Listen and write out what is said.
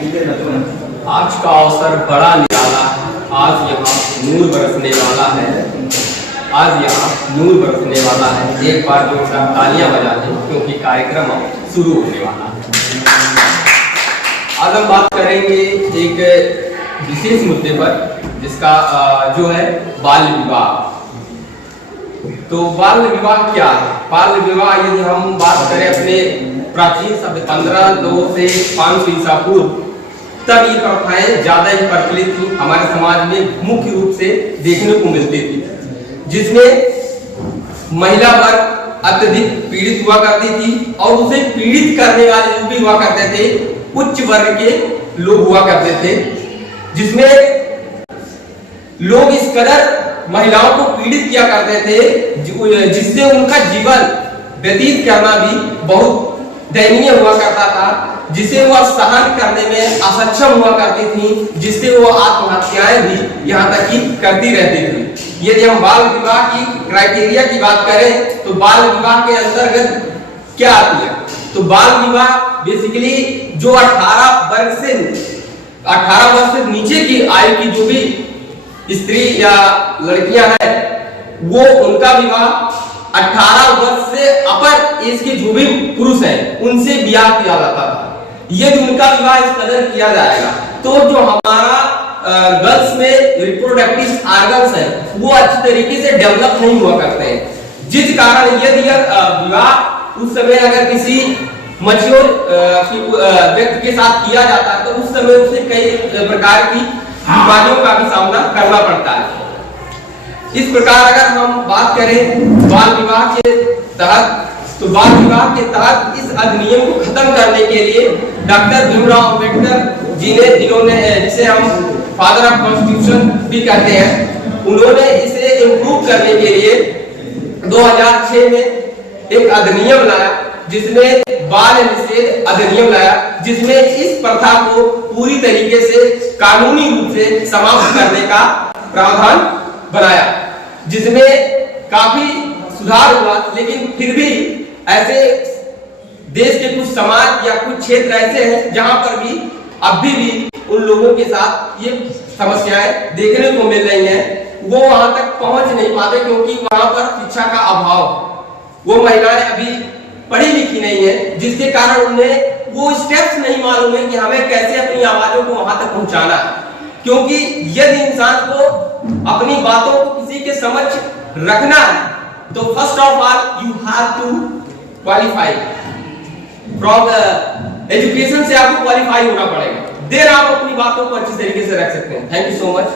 आज का अवसर बड़ा निराला है। आज यहाँ नूर बरसने वाला है। आज यहाँ नूर बरसने वाला है। एक बार जो तालियां बजा दें क्योंकि कार्यक्रम अब शुरू होने वाला है। आज हम बात करेंगे एक विशेष मुद्दे पर जिसका जो है बाल विवाह। तो बाल विवाह क्या है? बाल विवाह यदि हम बात करें अपने प्राचीन सभ्य 1500 से 500 ईसा पूर्व, तब ये प्रथाएं ज्यादा ही प्रचलित थी, हमारे समाज में मुख्य रूप से देखने को मिलती थी, जिसमें महिला वर्ग अत्यधिक पीड़ित हुआ करती थी और उसे पीड़ित करने वाले लोग भी हुआ करते थे, उच्च वर्ग के लोग हुआ करते थे, जिसमें लोग इस कदर महिलाओं को पीड़ित किया करते थे जिससे उनका जीवन व्यतीत करना भी बहुत दयनीय हुआ करता था, जिसे वह सहन करने में असक्षम हुआ करती थी, जिससे वो आत्महत्याएं भी यहाँ तक कि करती रहती थी। यदि हम बाल विवाह की क्राइटेरिया की बात करें तो बाल विवाह के अंतर्गत क्या आती है? तो बाल विवाह बेसिकली जो 18 वर्ष से नीचे की आयु की जो भी स्त्री या लड़कियां हैं, वो उनका विवाह 18 वर्ष से अपर एज के जो भी पुरुष हैं उनसे ब्याह किया जाता था। यदि उनका विवाह इस कदर किया जाएगा तो जो हमारा गर्ल्स में रिप्रोडक्टिव ऑर्गन्स है वो अच्छी तरीके से डेवलप नहीं हुआ करते हैं, जिस कारण यदि विवाह उस समय अगर किसी मैच्योर व्यक्ति के साथ किया जाता है तो उस समय उसे कई प्रकार की बीमारियों का भी सामना करना पड़ता है। इस प्रकार अगर हम बात करें बाल विवाह के तहत, तो बाल विवाह के तहत इस अधिनियम को खत्म करने के लिए डॉक्टर भीमराव अंबेडकर जी ने, जिन्होंने जिसे हम फादर ऑफ कॉन्स्टिट्यूशन भी कहते हैं, उन्होंने इसे इम्प्रूव करने के लिए 2006 में एक अधिनियम लाया, जिसमें बाल निषेध अधिनियम लाया, जिसमें इस प्रथा को पूरी तरीके से कानूनी रूप से समाप्त करने का प्रावधान बनाया, जिसमें काफी सुधार हुआ। लेकिन फिर भी ऐसे देश के कुछ समाज या कुछ क्षेत्र ऐसे हैं जहां पर भी अभी भी उन लोगों के साथ ये समस्याएं देखने को मिल रही हैं। वो वहां तक पहुंच नहीं पाते क्योंकि वहां पर शिक्षा का अभाव, वो महिलाएं अभी पढ़ी लिखी नहीं है, जिसके कारण उन्हें वो स्टेप्स नहीं मालूम है कि हमें कैसे अपनी आवाजों को वहां तक पहुंचाना है। क्योंकि यदि इंसान को अपनी बातों को किसी के समक्ष रखना है तो first of all you have to qualify from education से आपको क्वालिफाई होना पड़ेगा, देन आप अपनी बातों को अच्छी तरीके से रख सकते हैं। Thank you so much.